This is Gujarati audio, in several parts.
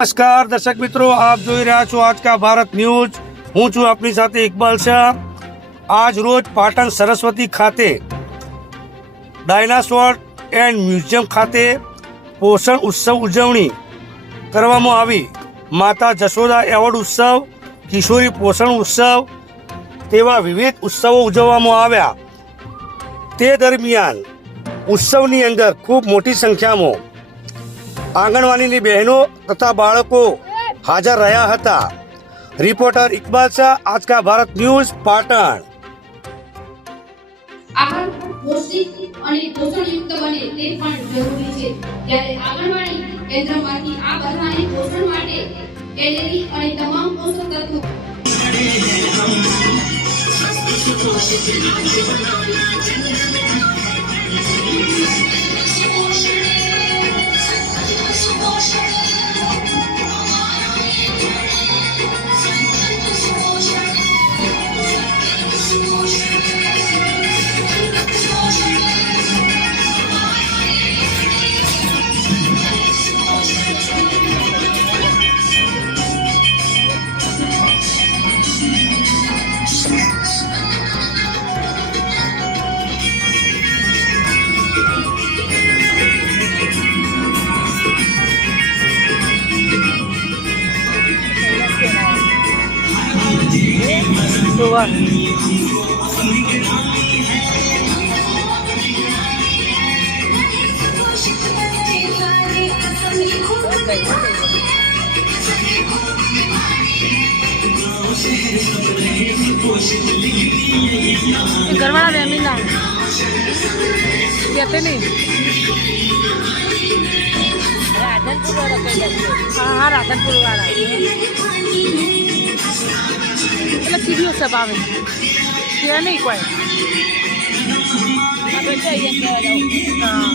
નમસ્કાર દર્શક મિત્રો, આપ જોઈ રહ્યા છો આજ કા ભારત ન્યૂઝ। હું છું આપની સાથે ઇકબાલ શાહ। આજ રોજ પાટણ સરસ્વતી ખાતે ડાયનાસોર એન્ડ મ્યુઝિયમ ખાતે પોષણ ઉત્સવ ઉજવણી કરવામાં આવી। માતા જશોદા એવોર્ડ ઉત્સવ, કિશોરી પોષણ ઉત્સવ તેવા વિવિધ ઉત્સવો ઉજવવામાં આવ્યા। તે દરમિયાન ઉત્સવની અંદર ખૂબ મોટી સંખ્યામાં આંગણવાડીની બહેનો તથા બાળકો હાજર રહ્યા હતા। રિપોર્ટર ઇકબાલ શાહ, આજ કા ભારત ન્યૂઝ, પાટણ। આહાર પૌષ્ટિક અને પોષણયુક્ત બને તે પણ જરૂરી છે। ત્યારે આંગણવાડી કેન્દ્રમાંથી આ બધાને પોષણ માટે કેલરી અને તમામ પોષક તત્વો घरवाला फैमिली ना कहते नहीं राधनपुर वाला हाँ राधनपुर वाला मतलब सीढ़ियों सब आवे क्या नहीं कोई हाँ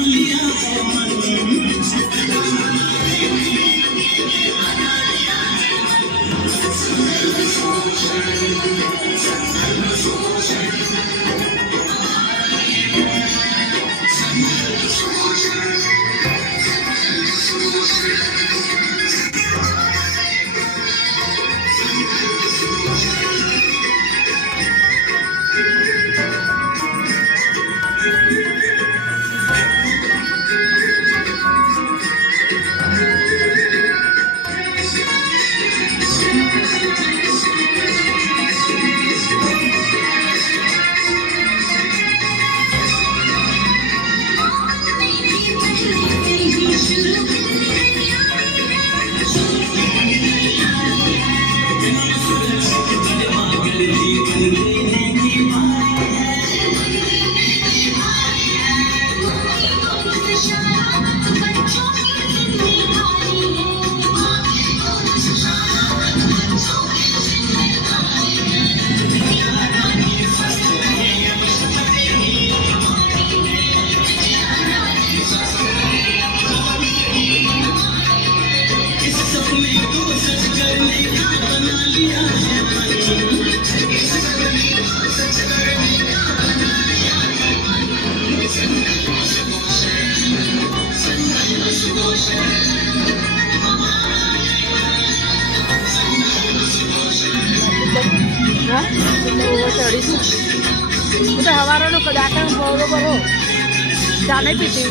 हमारा लोग कदाकर बरोबर हो जाने की थी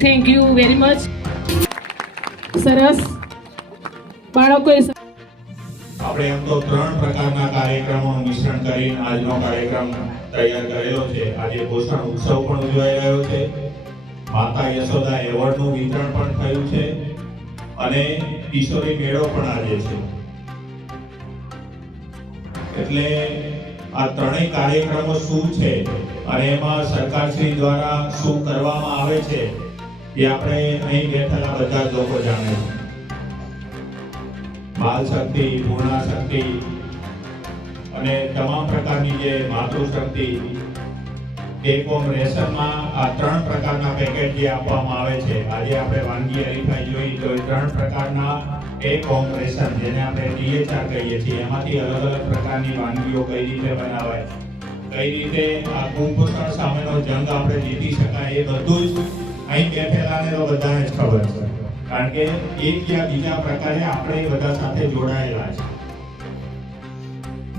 થેન્ક યુ વેરી મચ સરસ બાળકોએ આપણે એમ તો 3 પ્રકારના કાર્યક્રમોનું મિશ્રણ કરીને આજનો કાર્યક્રમ તૈયાર કરેલો છે। આજે પોષણ ઉત્સવ પણ ઉજવાઈ રહ્યો છે, માતા યશોદા એવોર્ડનું વિતરણ પણ થયું છે અને કિશોરી મેળો પણ આજે છે। એટલે આ ત્રણેય કાર્યક્રમો શું છે અને એમાં સરકારશ્રી દ્વારા શું કરવામાં આવે છે એ આપણે અહીં બેઠેલા બધા જ લોકો જાણે છે. બાલ શક્તિ, પૂર્ણા શક્તિ અને તમામ પ્રકારની જે માતૃશક્તિ, ટેક હોમ રેશનમાં આ 3 પ્રકારના પેકેજ જે આપવામાં આવે છે. આજે આપણે વાનગી હરીફાઈ જોઈ તો 3 પ્રકારના ટેક હોમ રેશન, જેને આપણે DHR કહીએ છીએ, એમાંથી અલગ અલગ પ્રકારની વાનગીઓ કઈ રીતે બનાવાય, કઈ રીતે આ કુપોષણ સામેનો જંગ આપણે જીતી શકાય, એ બધું જ અહીં બેઠેલાને તો બધાને જ ખબર છે. કારણ કે એક યા બીજા પ્રકારે આપણે બધા સાથે જોડાયેલા છે.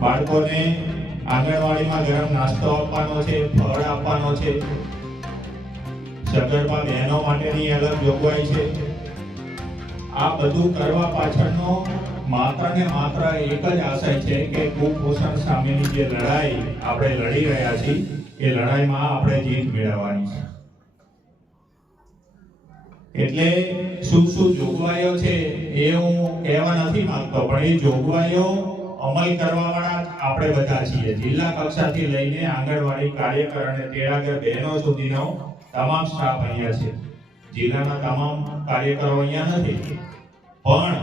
બાળકોને આંગણવાડીમાં ગરમ નાસ્તો આપવાનો છે, ફળ આપવાનો છે, સગર્ભા બહેનો માટેની અલગ જોગવાઈ છે. આ બધું કરવા પાછળનો માત્ર ને માત્ર એક જ આશય છે કે કુપોષણ સામેની જે લડાઈ આપણે લડી રહ્યા છીએ એ લડાઈમાં આપણે જીત મેળવવાની છે. એટલે શું શું જોગવાઈઓ છે એ હું કહેવા નથી માંગતો, પણ એ જોગવાઈઓ અમલ કરવા વાળા આપણે બધા છીએ. જિલ્લા કક્ષાથી લઈને આંગણવાડી કાર્યકર અને તેડાગર બહેનો સુધીનો તમામ સ્ટાફ અહીંયા છે. જિલ્લાના તમામ કાર્યકરો અહીંયા નથી, પણ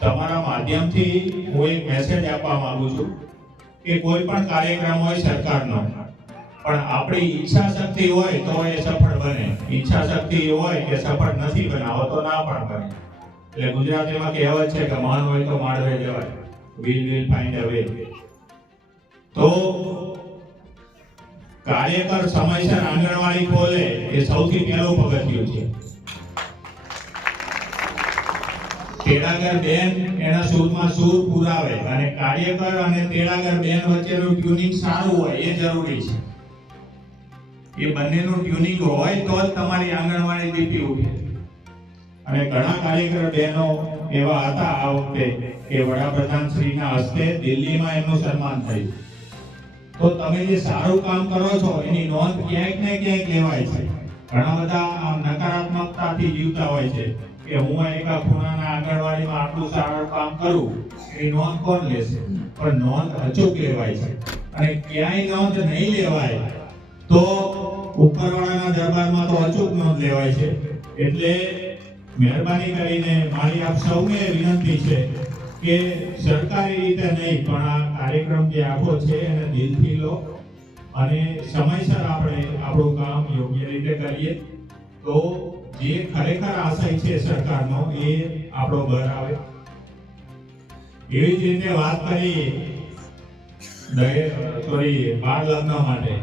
તમારા માધ્યમથી હું એક મેસેજ આપવા માંગુ છું કે કોઈ પણ કાર્યક્રમ હોય સરકારનો, પણ આપણી ઈચ્છા શક્તિ હોય તો એ સફળ બને. ઈચ્છા શક્તિ હોય કે સફળ નથી બનાવો તો ના પણ બને. એટલે ગુજરાતીમાં કહેવત છે કે મન હોય તો માંડવે જવાય, will find a way. તો કાર્યકર સમયસર આંગણવાડી ખોલે એ સૌથી પહેલું પગથિયું છે. તેડાગર બેન એના સૂરમાં સૂર પુરાવે અને કાર્યકર અને તેડાગર બેન વચ્ચેનું ટ્યુનિંગ સારું હોય એ જરૂરી છે. એ બંનેનું ટ્યુનિંગ હોય તો જ તમારી આંગણવાડી દીપી ઉઠે. અને ઘણા કાર્યકર બહેનો એવા હતા આ વખતે કે વડાપ્રધાન શ્રીના હસ્તે દિલ્હીમાં એમનું સન્માન થયું. તો તમે જે સારું કામ કરો છો એની નોંધ ક્યાંક ને ક્યાંક લેવાય છે. ઘણા બધા આમ નકારાત્મકતાથી જીવતા હોય છે કે હું એક ખૂણાના આંગણવાડીમાં આટલું સારું કામ કરું, એની નોંધ કોણ લેશે? પણ નોંધ અચૂક લેવાય છે. અને ક્યાંય નોંધ નહીં લેવાય તો ઉપરવાળાના દરબારમાં તો અચૂક નોંધ લેવાય છે. એટલે મહેરબાની કરીને મારી આપ સૌને વિનંતી છે કે સરકારી રીતે નહીં પણ આ કાર્યક્રમ જે આખો છે એને દિલથી લો અને સમયસર આપણે આપણું કામ યોગ્ય રીતે કરીએ તો જે ખરેખર આશય છે સરકારનો એ આપણો ઘર આવે. એવી જ રીતે વાત કરી બાળ લગ્ન માટે